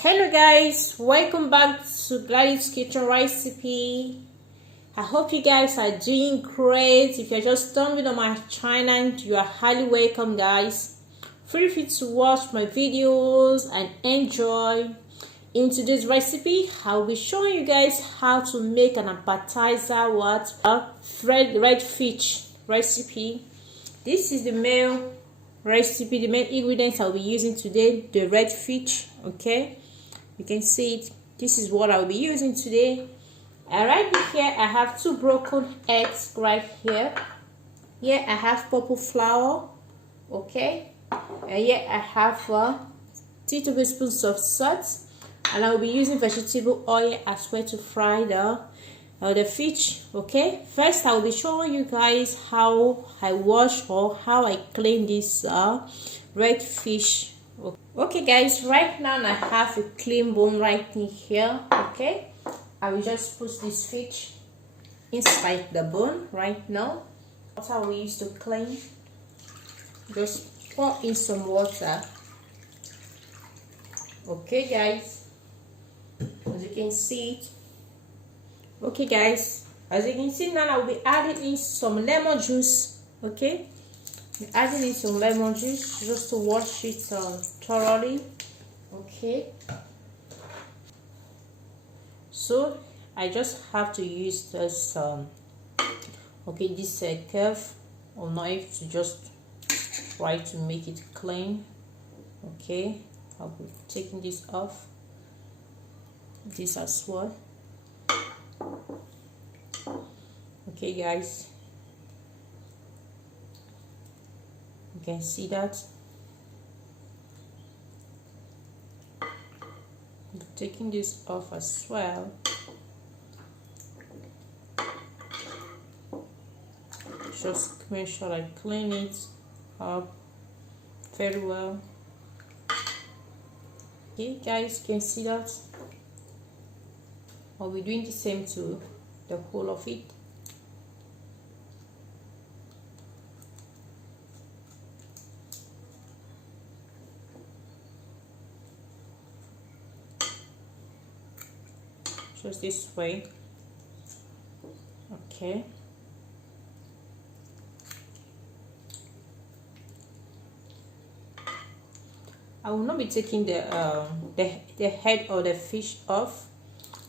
Hello guys, welcome back to Gladys Kitchen Recipe. I hope you guys are doing great. If you're just stumbling on my channel, you are highly welcome guys. Feel free to watch my videos and enjoy. In today's recipe, I'll be showing you guys how to make an appetizer red fish recipe. This is the main recipe, the main ingredients I'll be using today, the red fish. Okay, you can see it. This is what I'll be using today. Right here I have 2 broken eggs right here. Here I have purple flour. Okay, and here I have 2 tablespoons of salt, and I will be using vegetable oil as well to fry the fish. Okay, first I will be showing you guys how I wash or how I clean this red fish. Okay guys, right now I have a clean bone right in here. Okay, I will just put this fish inside the bone right now. Water we use to clean, just pour in some water. Okay guys, as you can see it. Okay guys, as you can see now, I will be adding in some lemon juice. Okay, adding in some lemon juice just to wash it thoroughly. Okay, so I just have to use this this curve or knife to just try to make it clean. Okay, I'll be taking this off, this as well. Okay guys, you can see that. I'm taking this off as well. Just make sure I clean it up very well. Okay guys, you can see that. I'll be doing the same to the whole of it. Just this way. Okay, I will not be taking the head of the fish off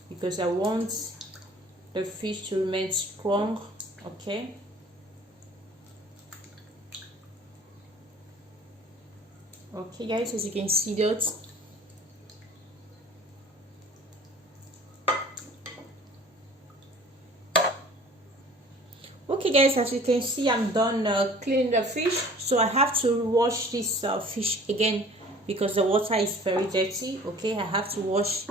because I want the fish to remain strong. Okay, okay guys, as you can see that. Okay guys, as you can see, I'm done cleaning the fish, so I have to wash this fish again because the water is very dirty. Okay, I have to wash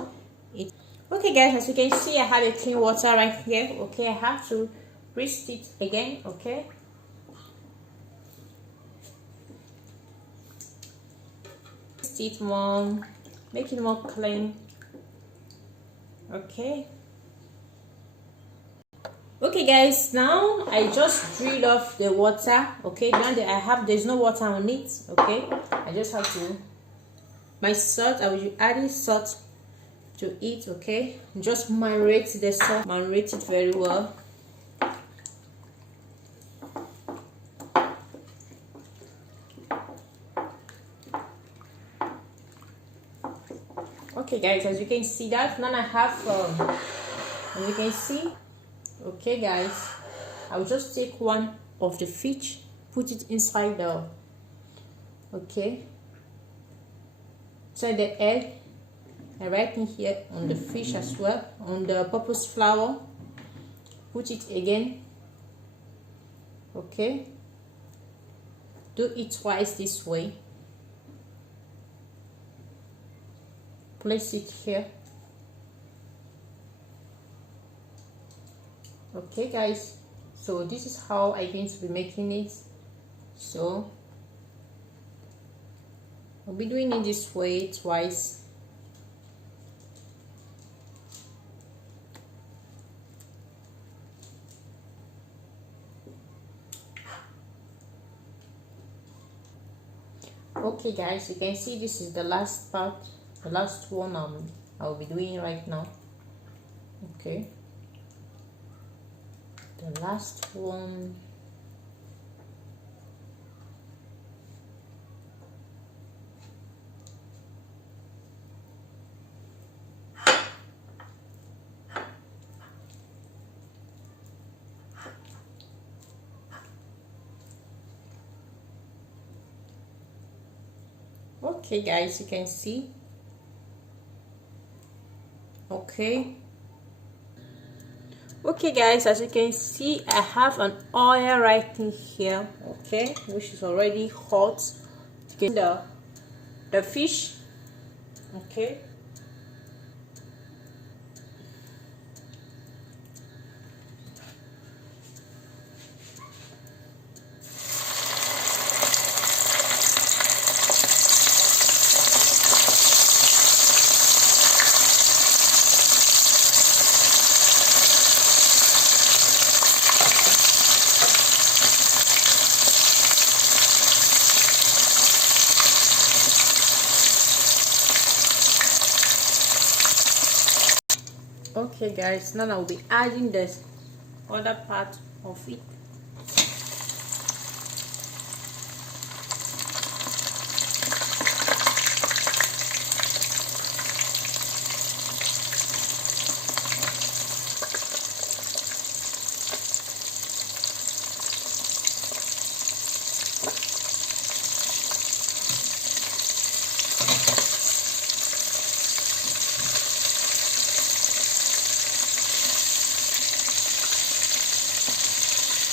it. Okay guys, as you can see, I have a clean water right here. Okay, I have to rinse it again. Okay, rinse it more, make it more clean. Okay. Okay guys, now I just drilled off the water. Okay, now that there's no water on it. Okay, I just have to my salt. I will be adding salt to it. Okay, just marinate the salt, marinate it very well. Okay guys, as you can see that now I have as you can see. Okay guys, I will just take one of the fish, put it inside the inside the egg, and right in here on the fish as well, on the purple flour, put it again. Okay, do it twice this way, place it here. Okay guys, so this is how I'm going to be making it. So I'll be doing it this way twice. Okay guys, you can see this is the last part. The last one I'll be doing right now. Okay, the last one. Okay guys, you can see. Okay guys, as you can see, I have an oil right in here, okay, which is already hot. You can see the fish. Okay, okay guys, now I'll be adding this other part of it.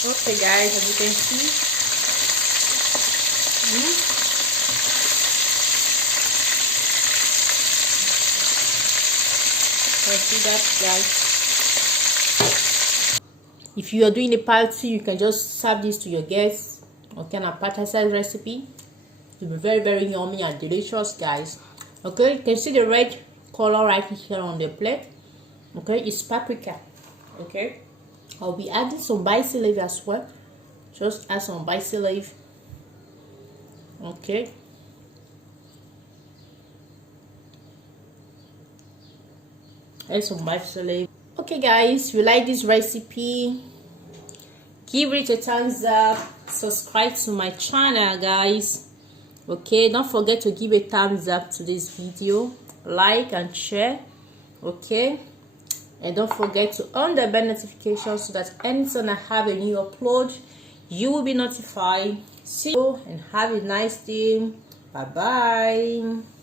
Okay guys, as you can see, see that guys. If you are doing a party, you can just serve this to your guests. Okay, an appetizer recipe. It will be very, very yummy and delicious, guys. Okay, you can see the red color right here on the plate. Okay, it's paprika. Okay, I'll be adding some basil leaf as well. Just add some basil leaf. Okay, add some basil leaf. Okay guys, if you like this recipe, give it a thumbs up, subscribe to my channel guys. Okay, don't forget to give a thumbs up to this video, like and share. Okay, and don't forget to on the bell notification so that anytime I have a new upload, you will be notified. See you and have a nice day. Bye bye.